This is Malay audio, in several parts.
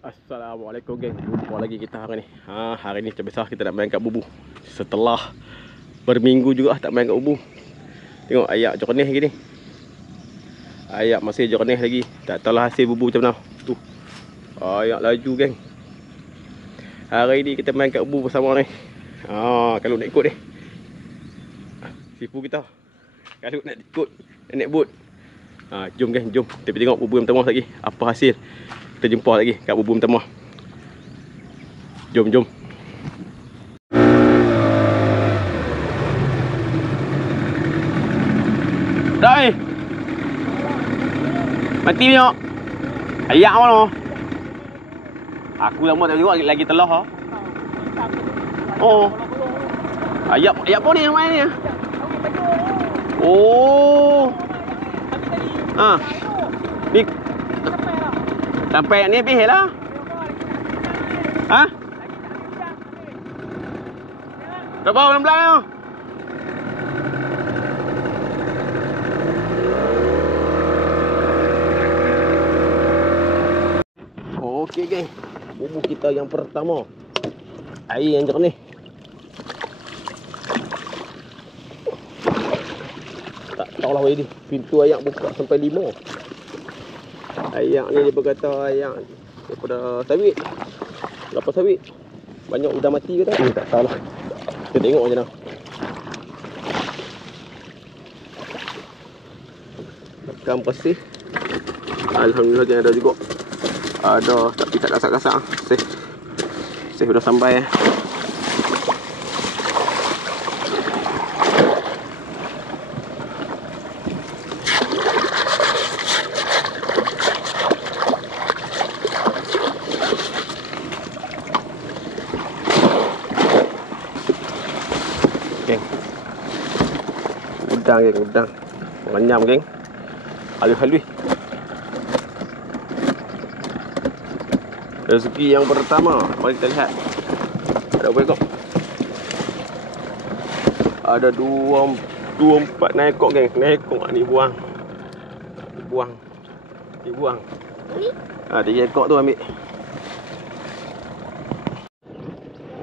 Assalamualaikum geng. Jumpa lagi kita hari ni. Hari ni macam biasa kita nak main kat bubu. Setelah berminggu juga tak main kat bubu. Tengok ayak jernih gini. Ayak masih jernih lagi. Tak tahulah hasil bubu macam mana. Tu. Ayak laju geng. Hari ni kita main kat bubu bersama ni. Kalau nak ikut ni. Sipu kita. Kalau nak ikut naik boat. Jom geng, jom. Kita pergi tengok bubu yang pertama lagi. Apa hasil? Kita jumpa lagi kat bubu pertama. Jom, jom. Dah mati tengok. Ayak mana? Aku lama tak tengok lagi telah ha. Oh. Ayak apa ni yang main ni? Oh. Ni sampai ni habis lah. Berapa belang-belang tu? Okey geng. Bubu kita yang pertama. Air yang jernih. Tak tahulah ni. Pintu ayak buka sampai 5. Ayak ni dia berkata ayak daripada sawit. Berapa sawit? Banyak udah mati ke tak? Tak tahulah. Kita tengok macam mana. Rekam bersih. Alhamdulillah yang ada juga. Ada tapi tak gasak-gasak. Safe dah sampai. Udang geng, udang mengenyam geng. Halus-halus. Rezeki yang pertama. Mari kita lihat. Ada berapa ekor? Ada 24 ekor geng. Ekor ni buang. Dibuang. 3 ekor tu ambil.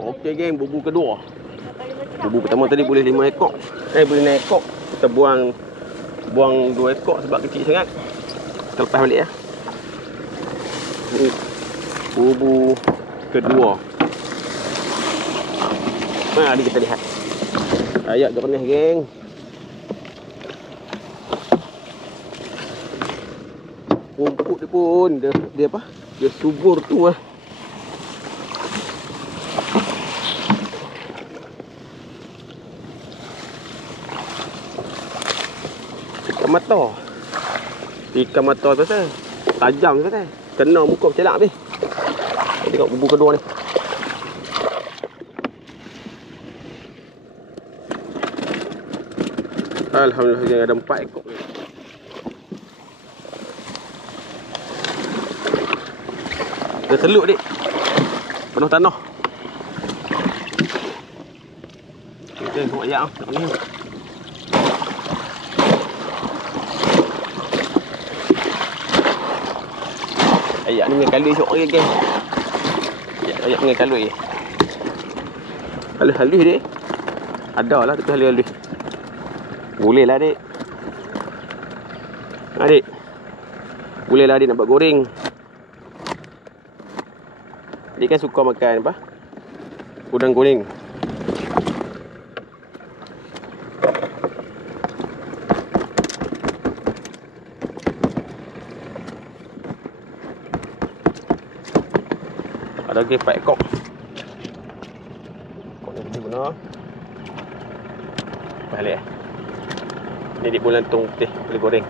Okey geng, bubu kedua. Bubu pertama tadi boleh 5 ekor. Boleh 6 ekor. Kita buang 2 ekor sebab kecil sangat. Kita lepas balik ya. Bubu kedua. Mari kita lihat. Ayak jernih geng. Rumput dia pun dia apa? Dia subur tu lah. Ikan mata tu saya tajam tu saya. Kena muka bercelak habis. Tengok bubu kedua ni. Alhamdulillah yang ada 4 ekor. Dia seluk dik. Penuh tanah. Kita tengok ayak ni. Ayak ni dengan kalui esok lagi geng. Ayak dengan kalui. Halus-halus dik. Ada lah tapi halus-halus. Boleh lah dik. Dik. Boleh lah dik nak buat goreng. Dik kan suka makan apa? Udang goreng. Ada lagi 4 ekor. Ekor ni kita guna. Balik ni di bulan tung putih boleh goreng.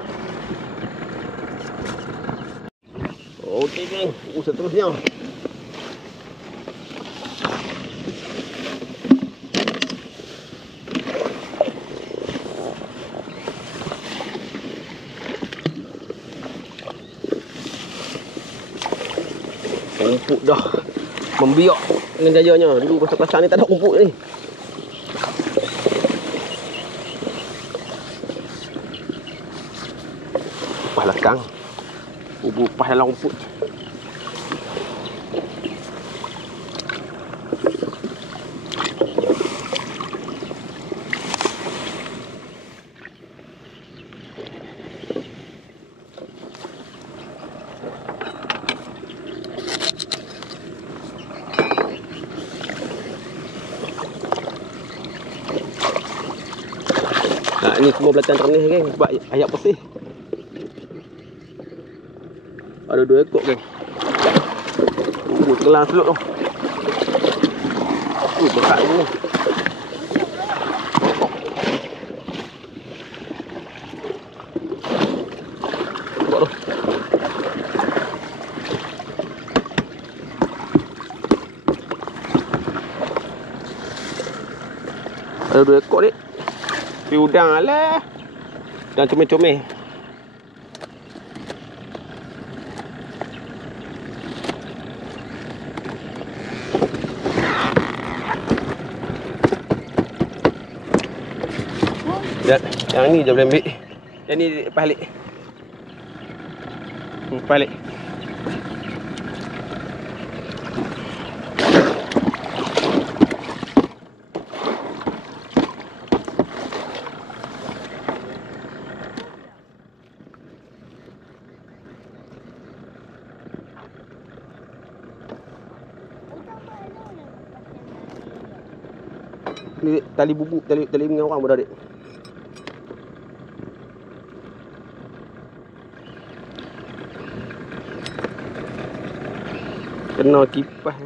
Okey geng, seterusnya. Rumput dah membiak dengan jayanya. Dulu pasal-pasal ni tak ada rumput ni. Belakang Bubu lepas dalam rumput. Ni semua belakang ternih geng, sebab ayak bersih. Ada 2 ekor geng. Tenggelam seluk tu. Berat ni. Nampak tu. Ada 2 ekor ni. Pergi udang lah. Dan comel-comel. Yang ni je boleh ambil. Yang ni lepas balik. Lepas balik. Ni tali bubuk, tali dengan orang pun dah adik. Kena kipas.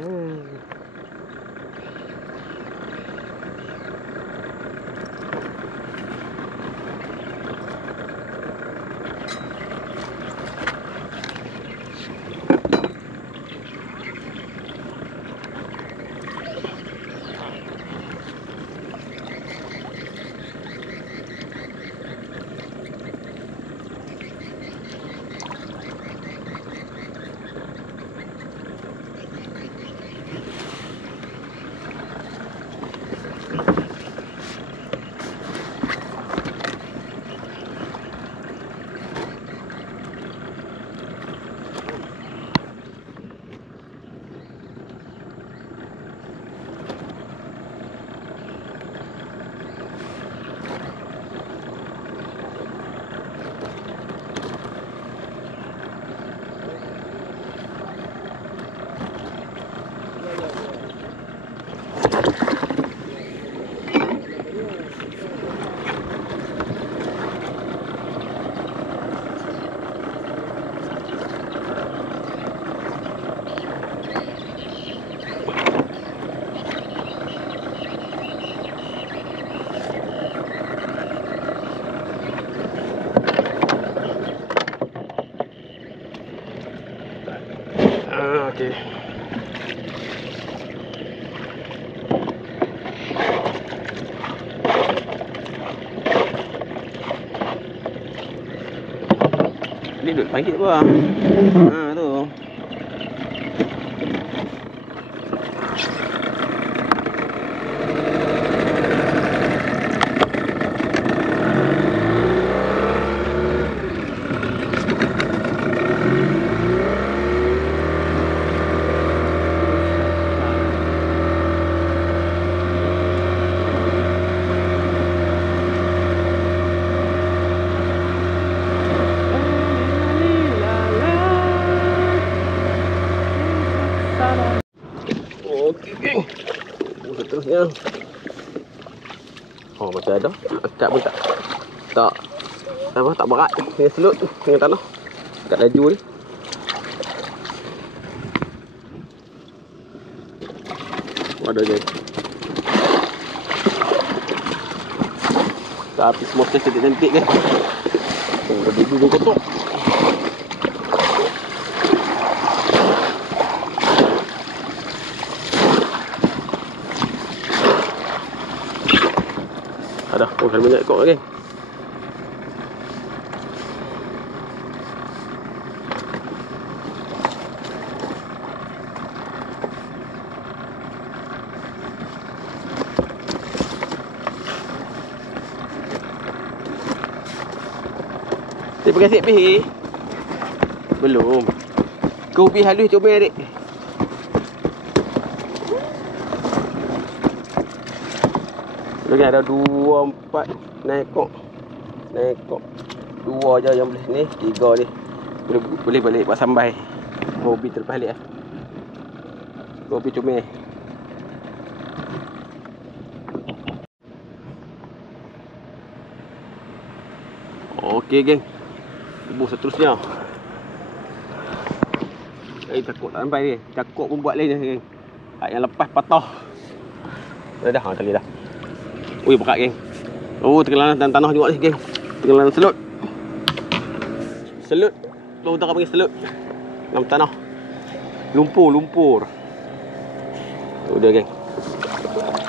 Okey. Ni duduk panggil apa? Tu. Okey geng. Seterusnya. Oh masih ada. Angkat pun tak apa tak berat. Ni selut dengan tanah. Angkat laju ni. Ada geng. Tapi semua cantik-cantik kan. Oh, dah dulu kotor. Ada, oh kalau banyak ekor lagi. Terima kasih Pi. Belum. Kau ubi halus comel adik. Lagi ada 2, 4 naikok. Naikok 2 je yang boleh ni, 3 ni. Boleh balik buat sambai. Kau ubi terlepas balik lah. Kau ubi comel. Okey geng. Bubuh seterusnya. Takut tak sampai ni. Cakuk pun buat lain geng. Yang lepas patah. Dah tali dah. Ui berat geng. Oh tenggelam dalam tanah juga ni geng. Tenggelam dalam selut. Selut. Orang utara panggil selut. Dalam tanah. Lumpur. Tu dia geng.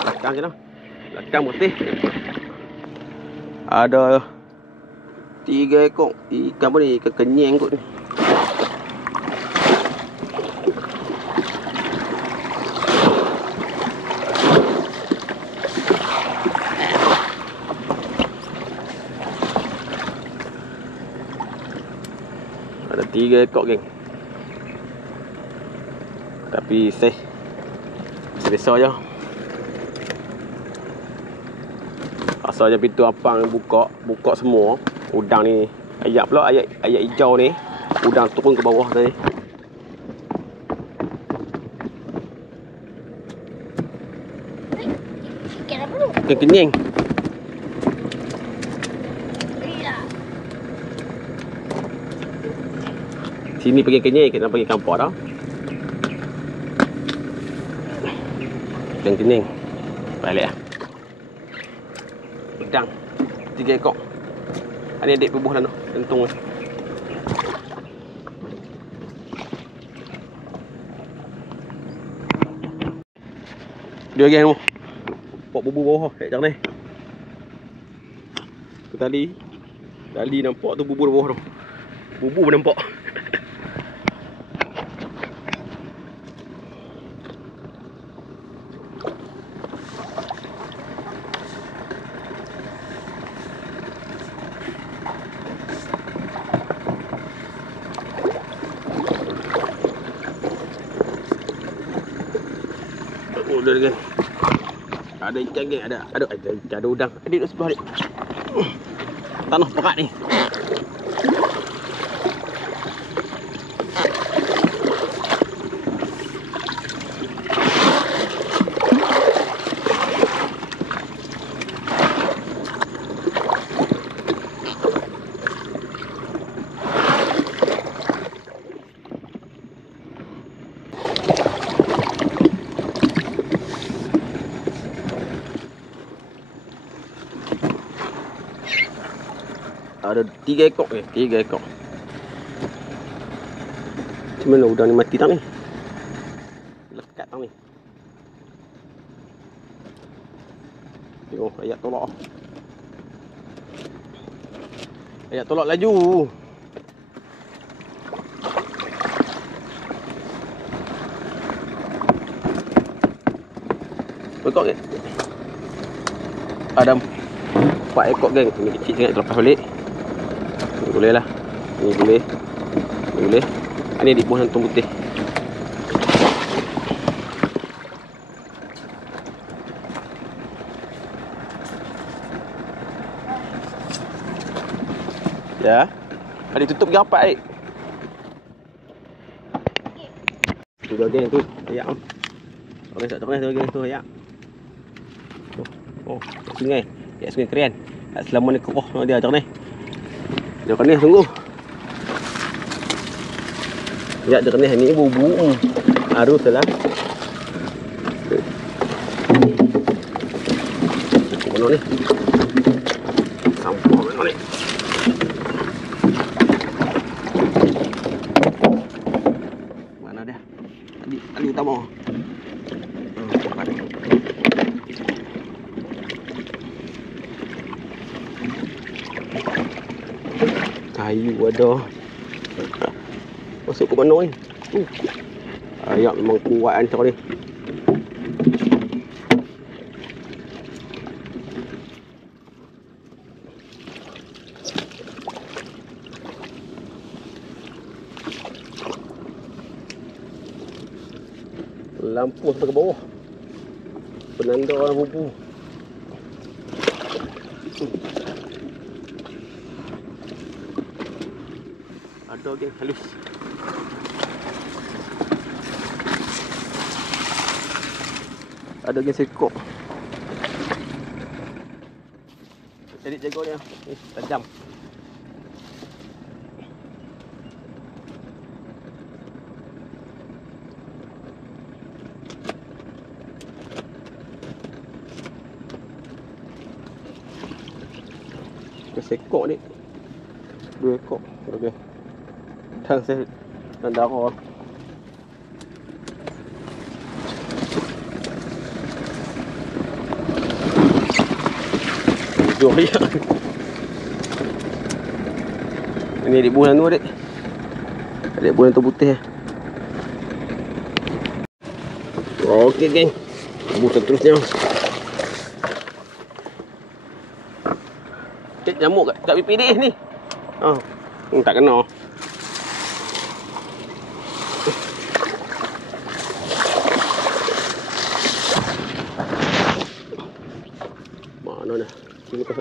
Belakang je dah. Belakang putih. Ada 3 ekor ikan apa ni? Ikan kenyang kot ni. Ada 3 ekor geng. Tapi biasa je. Asalnya pintu apang buka semua. Udang ni ayak pula, ayak hijau ni. Udang turun ke bawah tadi. Ikan kenyang. Sini pergi kenyang, kita pergi kampung dah. Ikan kenyang. Balik lah. Udang 3 ekor. Ini adik bubuh dah tu. Tentung ni. Dia geng tu. Pok bubuh bawah kat cara ni. Tu tali. Tali nampak tu bubuh bawah tu. Bubuh nampak. Udah geng. Ada ikan geng, ada udang. Adik duduk sebelah adik. Tanah pekat ni. Ada 3 ekor 3 ekor. Macam mana udang ni mati tak ni? Lekat tak ni. Tengok ayat tolak. Ayat tolak laju. Ekor ke? Ada 4 ekor geng. Ini kecil sangat terlepas balik. Boleh lah. Ni boleh. Ni boleh. Ini adik buah hantung putih. Ya. Adik tutup geng apa adik? Tu dah geng tu. Ayak. Orang tak tengah tu geng tu ayak. Oh, sungai. Ya sungai Kerian. Selama ni keroh dia ajar ni. Dia kena sungguh. Ya dia kena ni bubu. Harus lah. Mana ni? Sampah mana ni? Mana dia? Tadi utama. Kayu ada. Masuk ke mana ni? Ayak memang kuat antara ni. Lampu sampai ke bawah. Penanda orang bubu. Ada geng halus. Ada geng sekok. Jadi jago dia. Tajam. Sekok ni 2 ekor. Okey. Tang saya dan darah. Jom ya. Ini adik buah tu adik. Adik buah tu putih. Okey geng. Buah seterusnya. Nyamuk kat pipi dia ni. Tak kena. Mana dah? Sini kau.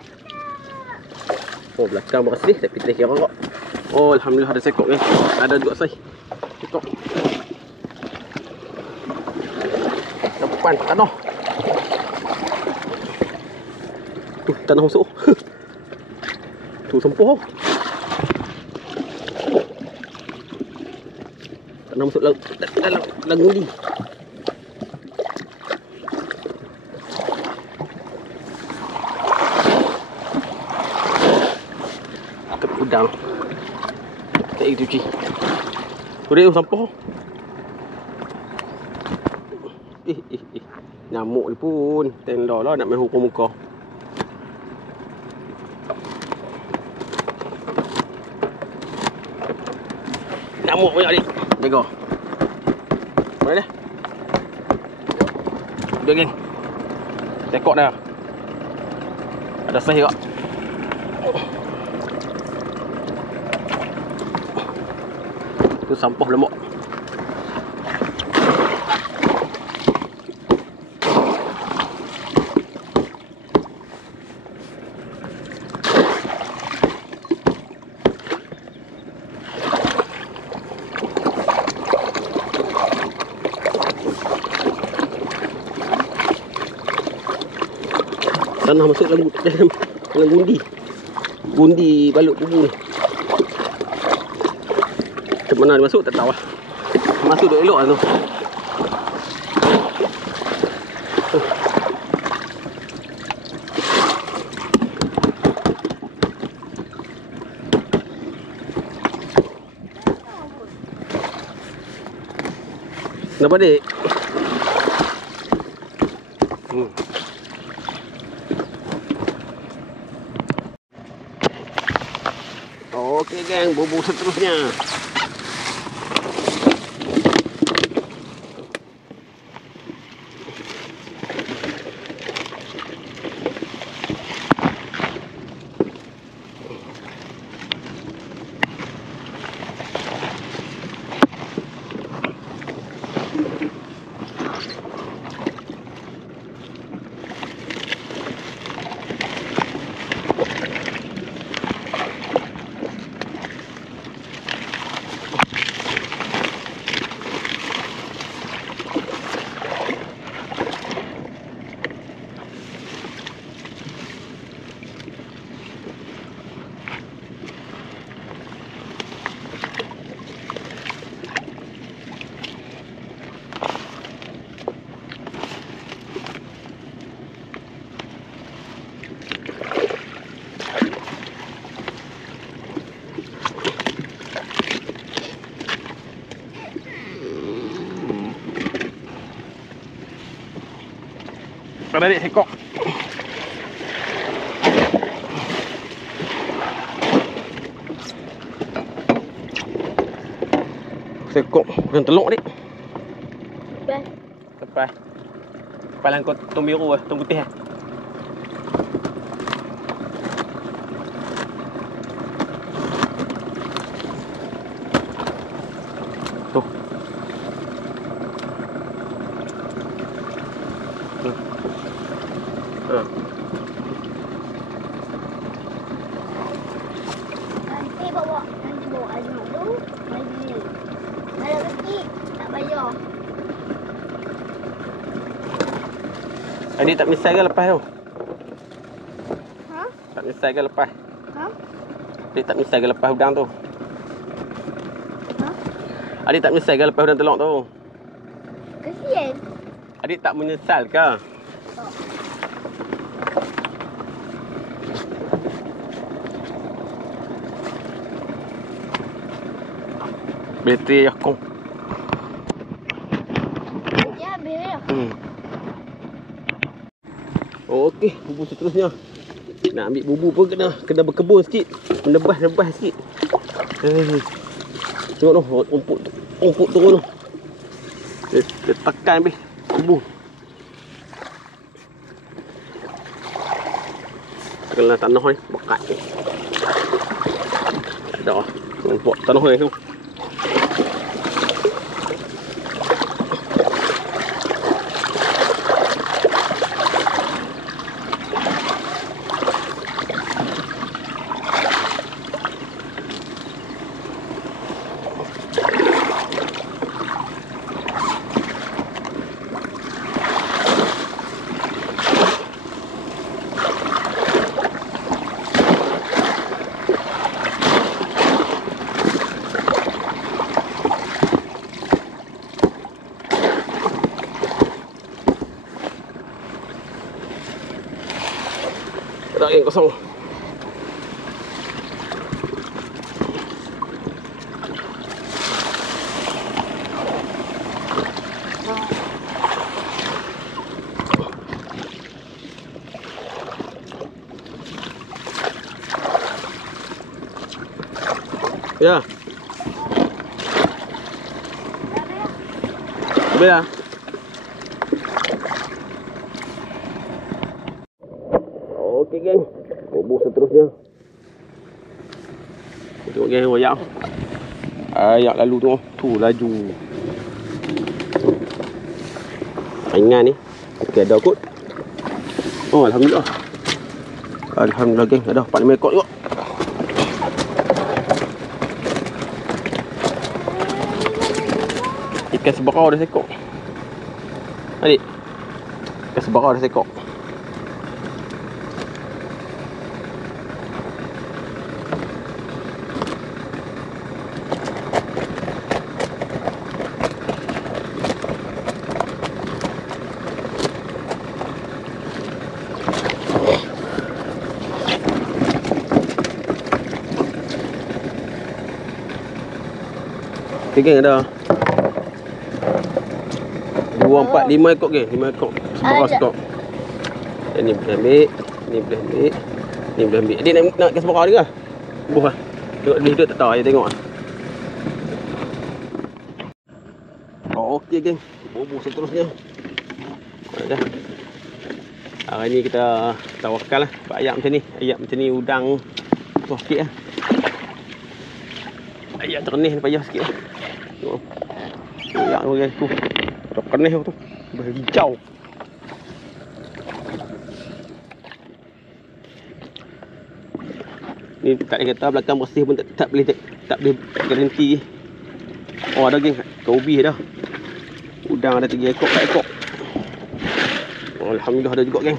Oh, belakang bersih tak pitih kira kok. Oh, alhamdulillah ada sekok ni. Ada juga sai. Sekok. Depan tanah. Tanah masuk. Tu sempoh. Tanah masuk dalam gundi. Tapi udang. Tak ikut cuci. Sudah sampah. Nyamuk ni pun tenda lah nak main hukum muka. Nyamuk banyak ni. Jaga. Mana dia? Duduk geng. Tekok dah. Ada saiz juga. Tu sampah lemak. Tanah masuk dalam gundi. Gundi balut bubu ni. Macam mana dia masuk tak tahu lah. Masuk duk elok lah tu. Kenapa dek? Okey geng, bubu seterusnya. Pada adik sekok. Sekok bukan telur adik. Tepat. Tepat. Kepala kau tong biru tong putih Tu. sikit. Tak bayar. Adik tak menyesal ke lepas tu? Ha? Tak menyesal ke lepas? Ha? Adik tak menyesal ke lepas udang tu? Ha? Adik tak menyesal ke lepas udang telok tu? Kesian. Adik tak menyesal ke? Bateri aku. Dia habis dah. Okey, bubu seterusnya. Nak ambil bubu pun kena berkebun sikit. Menebas-nebas sikit. Tengok tu, rumput turun tu. Dia tekan habis bubu. Kena tanah ni, bekat ni. Dah, buat tanah ni tu. Tak yang kosong. Ya. Habis dah. Okey geng, bubu seterusnya. Tengok geng wayak. Ayak lalu tu, laju. Ringan ni. Okey ada kot. Oh alhamdulillah. Alhamdulillah geng, ada 4-5 ekor juga. Ikan sebarau dah sekok. Adik. Ikan sebarau dah sekok. Okay geng, ada 2, 4, 5 ekor geng. 5 ekor sebarau stok. Yang ni boleh ambil. Ni boleh ambil. Ni boleh ambil. Adik nak ikan sebarau ni ke? Buh lah. Tengok dia hidup tak tahu. Ayah tengok lah. Okey geng, bubu seterusnya. Dah. Hari ni kita tawakal lah. Ayak macam ni. Ayak macam ni udang susah sikit lah. Ayak ternih payah sikit lah. Tengok. Ayak tu guys tu. Dah kenih tu. Dah hijau. Ni tak boleh kata belakang bersih pun tak boleh garanti. Oh ada geng. Ikan ubi dah. Udang ada 3 ekor, 4 ekor. Oh, alhamdulillah ada juga geng.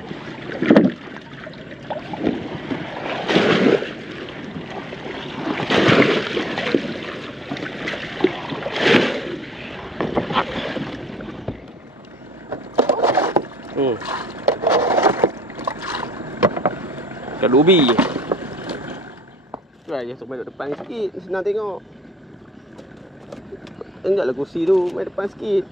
Ikan ubi. Yang sok main depan sikit, senang tengok. Enggaklah kursi tu, main depan sikit.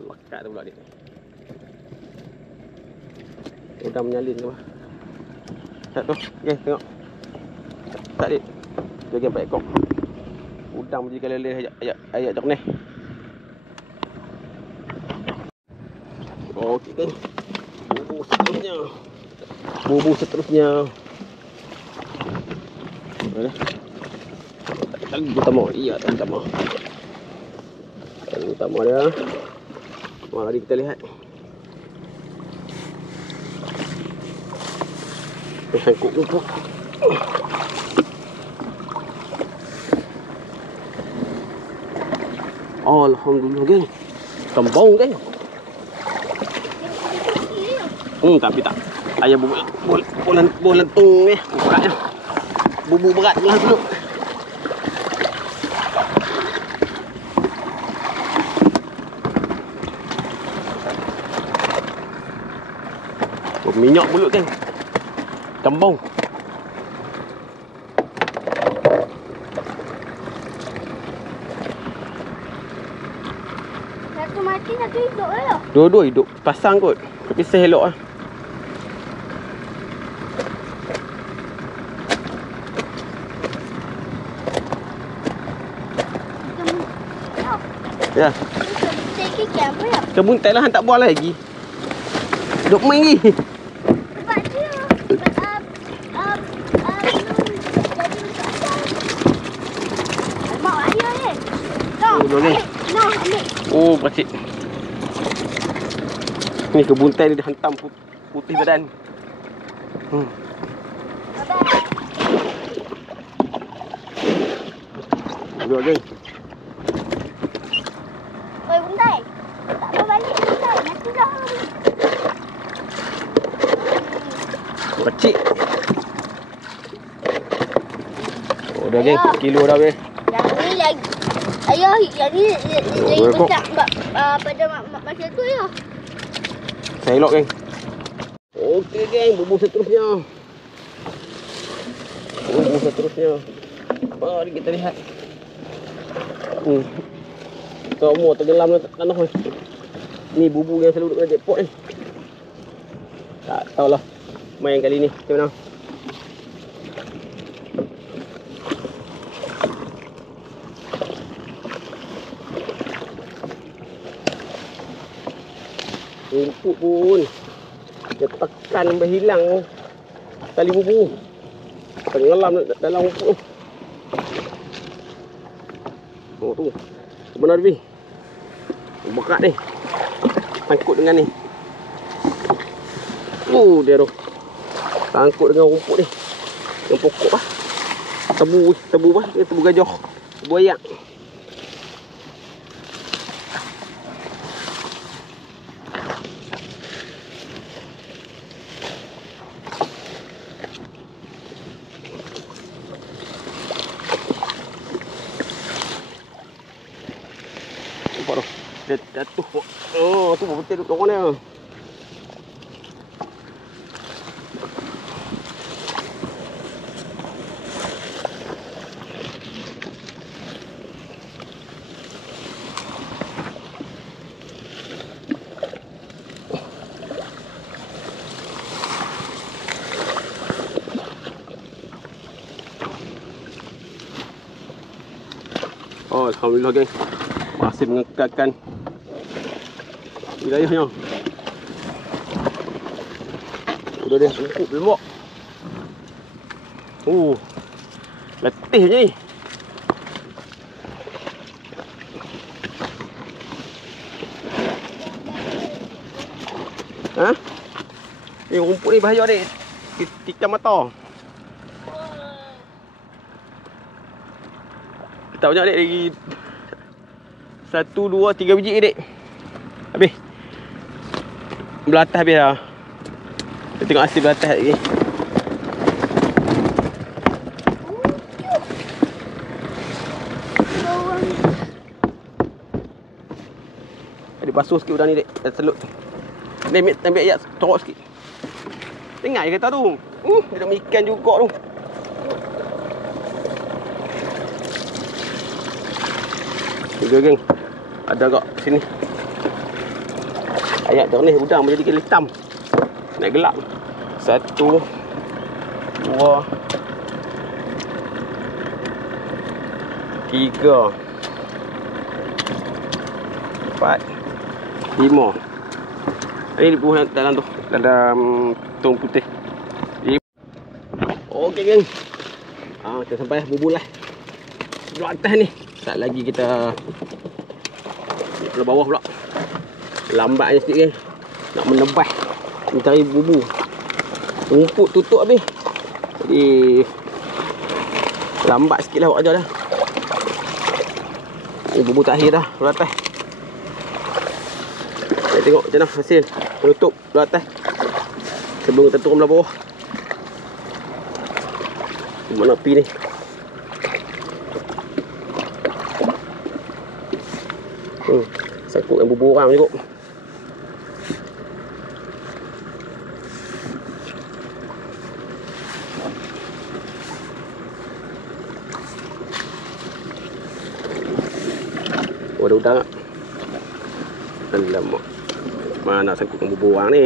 Lekat tu pula dia. Udang menyalin tu. Tak tu, okay, tengok. Tak dik. Dia game 4 ekor. Udang menjadi leleh ayak jok ni. Okey kan. Bubu seterusnya. Mana? Tali utama. Iya, tali utama. Tali utama dia. Mari kita lihat. Sangkut rumput. Alhamdulillah geng. Kembang geng. Tapi tak. Ayah bubu lentung ni. Beratnya. Bubu berat belah dulu. Minyak mulut geng. Kembang. Satu mati, satu hidup lah. Dua-dua hidup. Pasang kot. Pisah elok lah. Ya. Saya ikan apa ya? Kebuntai lah tak buat lagi. Duk main lagi. Sebab dia mak ayah ni. No, boleh. ambil. Oh, pakcik. Ni kebuntai ni dia hantam putih badan. Duduk geng. Oi, buntai. Tak mau balik buntai. Mati dah. Pakcik. Oh, dah geng. Kilo dah weh. Yang ni lagi. Ayah, yang ni lagi besar pada masa tu ya. Saya elok geng. Okey geng, bubu seterusnya. Bubu seterusnya. Mari kita lihat. Semua tenggelam tanah ni. Ni bubu yang selalu duduk kat jackpot ni. Tak tahulah main kali ni macam mana. Rumput pun dia tekan sampai hilang tali bubu. Tenggelam dalam rumput tu. Oh tu. Sebenar ni. Berat ni. Sangkut dengan ni. Dia tu. Sangkut dengan rumput ni. Yang pokok lah. Tebu lah. Tebu gajah. Tebu ayak. Nampak tu. Dia jatuh. Oh, tu betul duduk kat mana. Oh, alhamdulillah geng. Masih mengekalkan wilayahnya. Udah dia empuk lemak. Letih je ni. Ha? Rumput ni bahaya ni. Tikam mata. Tak banyak dek lagi. 1, 2, 3 biji dek. Habis. Belah atas habis dah. Kita tengok hasil belah atas lagi. Adik basuh sikit udang ni dek. Dah selut. Ni ambil ayat torok sikit. Dengar je kata tu. Dia nak ikan juga tu. Tiga geng. Ada kat sini. Ayat jernih udang menjadi hitam. Nak gelap. 1, 2, 3, 4, 5. Ini di buah dalam tu. Dalam tong putih. Okey geng. Kita sampai bubul lah. Sebelah atas ni. Tak lagi kita sebelah bawah pula. Lambatnya sikit geng. Nak menebas mencari bubu. Rumput tutup habis. Jadi lambat sikit lah buat kerja dah. Ni bubu terakhir dah belah atas. Kita tengok macam mana hasil penutup belah atas sebelum kita turun belah bawah. Mana api ni? Sangkut dengan bubu orang juga. Oh, ada udang tak? Alamak. Mana sangkut dengan bubu orang ni?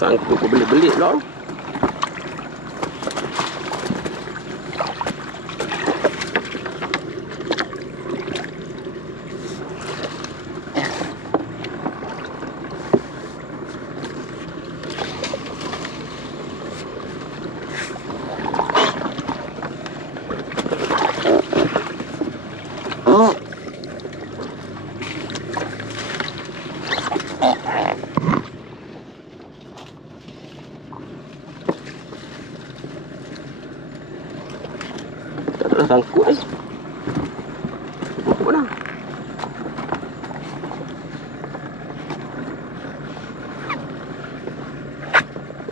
Sangkut ke belit-belit pula. Sangkut ni. Sangkut mana?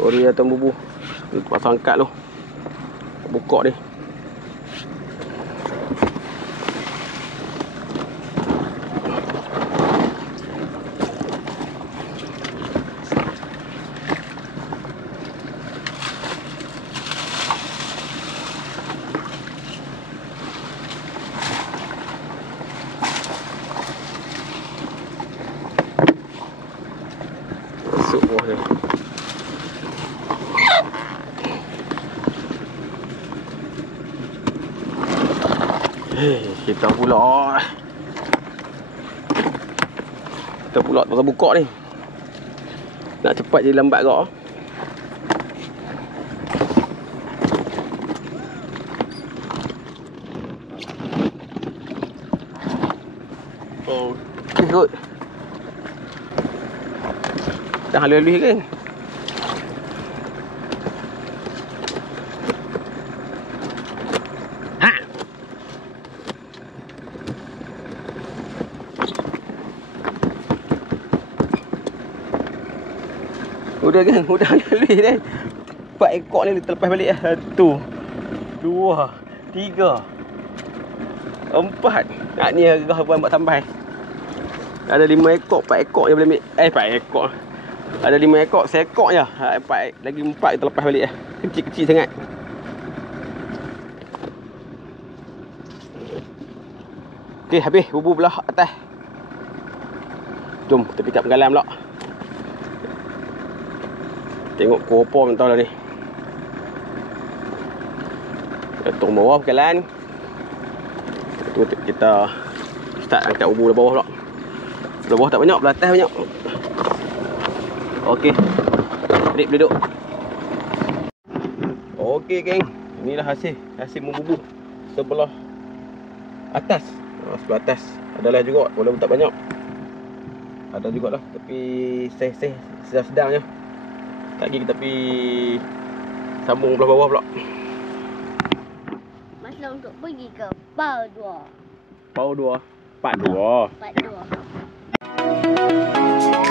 Oh, dia atas bubu. Dia pasang angkat tu. Buka ni. Masuk bawah ni. Kita pula. Kita pula pasal buka ni. Nak cepat jadi lambat kau. Oh, good. Dah halus-halus kan? Ha! Udah kan? Udah halus-halus ni. 4 ekor ni terlepas balik lah. 1, 2, 3, 4. Nak ni harga buat sampai. Ada 5 ekor, 4 ekor je boleh ambil. 4 ekor. Ada 5 ekor, seekor je. 4 lagi 4 kita lepas balik lah. Kecil-kecil sangat. Okey, habis bubu belah atas. Jom kita pick up penggalan pula. Tengok kopo mentah lah ni. Kita turun bawah penggalan. Tu kita start angkat bubu belah bawah pula. Belah bawah tak banyak, belah atas banyak. Okey. Adik boleh duduk. Okey geng. Inilah hasil membubu sebelah atas. Sebelah atas adalah juga, walaupun tak banyak. Ada jugalah, tapi saiz sedang je. Lagi kita pergi sambung belah bawah pula. Masa untuk pergi ke Pau 2. Pau 2. Part 2. Part 2.